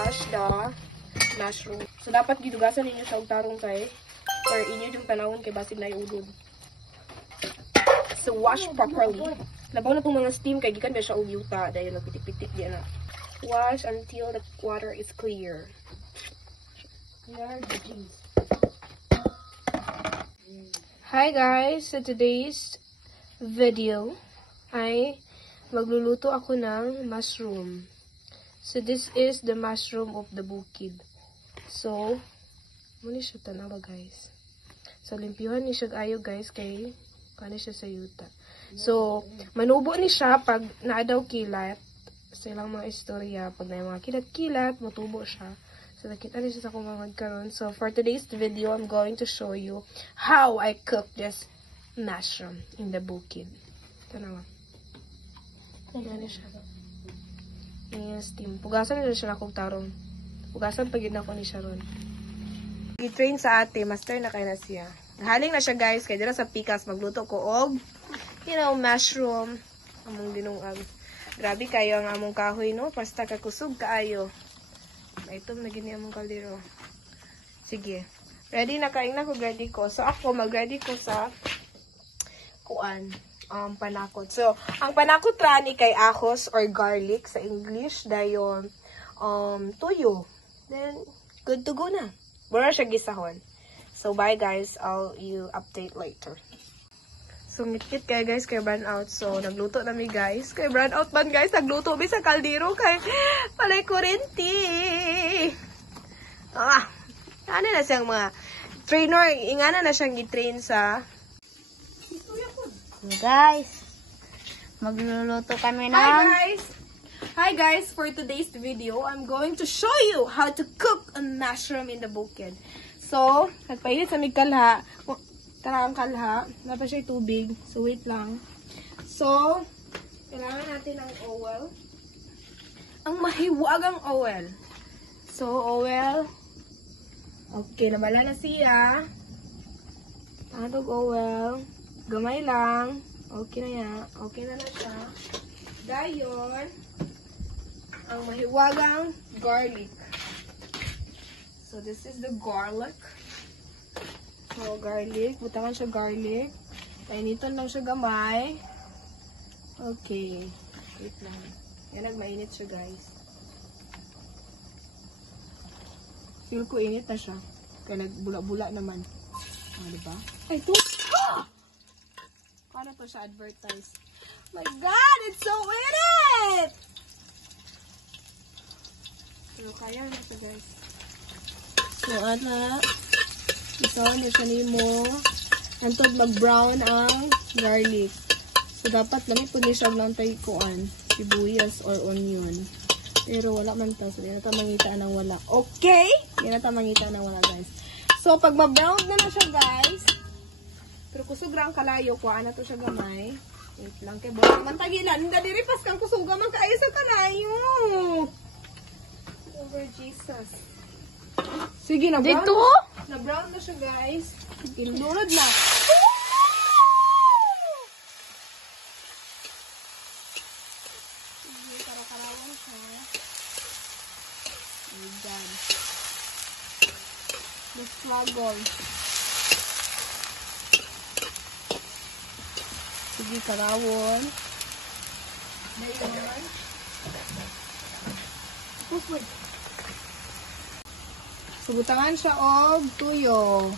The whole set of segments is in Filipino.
wash the mushroom. So, dapat gidugasan ninyo siya og tarong kay or inyo yung tanawon kay basig na iudod. So, wash properly. Labaw na itong mga steam kay gikan ba siya og yuta. Dahil nagpitik-pitik diyan na. Wash until the water is clear. Hi guys! So, today's video ay magluluto ako ng mushroom. So, this is the mushroom of the bukid. So, muna siya tanawa guys. So, limpyuhan ni siya ayo guys kay kani siya sa yuta. So, manubo ni siya pag naadaw kilat. Sa ilang mga istorya, pag na mga kilat-kilat, matubo siya. So, nakita niyo siya sa kung magkaroon. So, for today's video, I'm going to show you how I cook this mushroom in the bukid. Ito naman. Ayan siya. Ayan steam. Pugasan na siya na kong tarong. Pugasan pag yun ako ni Sharon. I-train sa ate. Master na kayo na siya. Haling na siya guys. Kaya dito sa pikas, magluto ko og, you know, mushroom. Among dinungag. Grabe kayo ang among kahoy, no? Basta kakusog kaayo. Ito, naging among kaldero. Sige. Ready na kain na ko, ready ko. So, ako, mag-ready ko sa kuan. Panakot. So, ang panakot rani kay ahos or garlic sa English. Dayon, tuyo. Then, good to go na. Wala siya gisahon. So, bye guys. I'll you update later. So, ngit-ngit kaya guys, kay brand out. So, nagluto na mi guys. Kay brand out man guys, nagluto mi sa kaldero kay palay kurenti. Ano na siyang mga trainer, ingana na siyang gitrain sa guys, magluluto kami ng... Hi guys! For today's video, I'm going to show you how to cook a mushroom in the bukid. So, nagpainit sa may kalha. Tara ang kalha. Wala pa siya tubig. So, wait lang. So, kailangan natin ng oil. Ang mahiwagang oil. So, oil. Okay, nabala na siya. Atog oil. Gamay lang. Okay na yan. Okay na siya. Dayon, ang mahiwagang garlic. So, this is the garlic. So, garlic. Butangan siya garlic. Painitan lang siya gamay. Okay. Wait lang. Yan, nagmainit siya, guys. Feel ko init na siya. Kaya nagbula-bula naman. Diba? Ay, ito! Paano to siya advertise? My God! It's so init! Pero kaya na siya, guys. So, ito, nasa nimo. Antod mag-brown ang garlic. So, dapat lamit po niya siya lang tayo kuan. Sibuyas or onion. Pero wala man to. So, di na mangita ng wala. Okay? Di na mangita ng wala, guys. So, pag ma-brown na siya, guys. Pero kusog lang kalayo. Kuhaan na to siya gamay. Wait lang. Kaya bawang mantagilan. Hindi diripas kang kusog gamang kaayo sa kalayo. Over Jesus. Sige, na-brown. Dito? Na-brown na siya, guys. Inunod na. Sige, karawan siya. Ayan. This flagol. Sige, karawon. Dayon. Pusway. Subutangan siya og tuyo.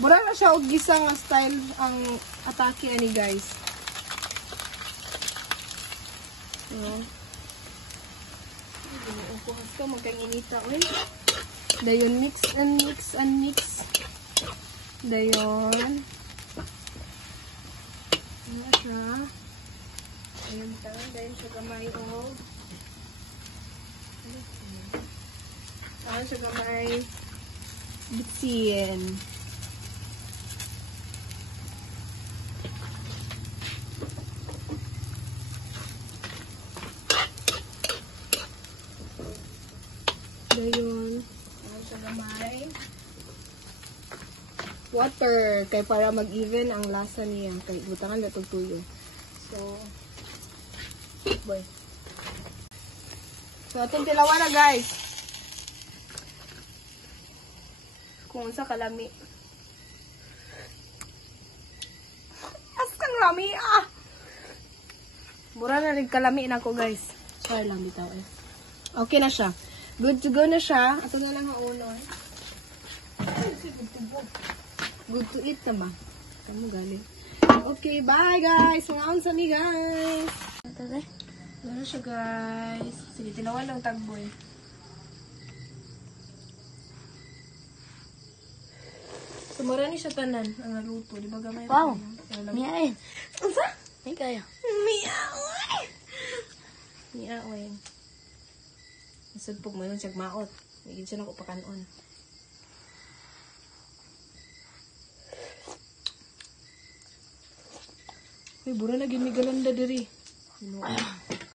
Mura na siya og gisang style ang atake ani guys. Ayan. Ukuhas ka magkanginita. Dayon mix and mix and mix. Dayon. Ayan siya. Ayan tayo. Dayon siya gamay og. Ayan siya gamay. Bitsin. Dayon. Ayan siya gamay. Water. Kaya para mag-even ang lasa niya. Kaya butangan na itong tuyo. So, boy. So, itong tilawa na guys. kung sa kalami. As kang lami ah! Mura na rin kalami na ko guys. Sorry lang bitaw eh. Okay na siya. Good to go na siya. Ato na lang ang uno eh. Good to eat na ba? Kamu galing. Okay, bye guys! Mga unsa ni guys! Ito eh. Ano siya guys? Sige, tinawan lang tagboy. Sumara ni siya tanan ang naluto. Di ba gamay? Wow. Miya. Miyain. Unsa? Ay kaya. Miyaoy! Miyaoy. Nasudpog mo yun siya maot. Higit siya na ko pakanon. Uy, bura na gimigalanda diri.